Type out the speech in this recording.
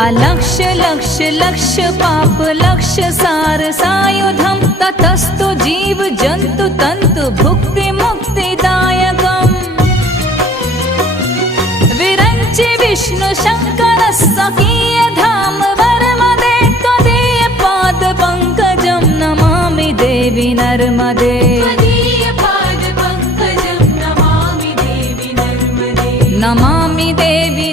अलक्ष लक्ष लक्ष पाप लक्ष सार सायुधं ततस्तु जीव जंतु तंतु भुक्ति मुक्तिदायकम् विरंचि विष्णु शंकर सखीय धाम वर्मदे त्वदीय पाद पंकजं नमामि देवी नर्मदे नमामि देवी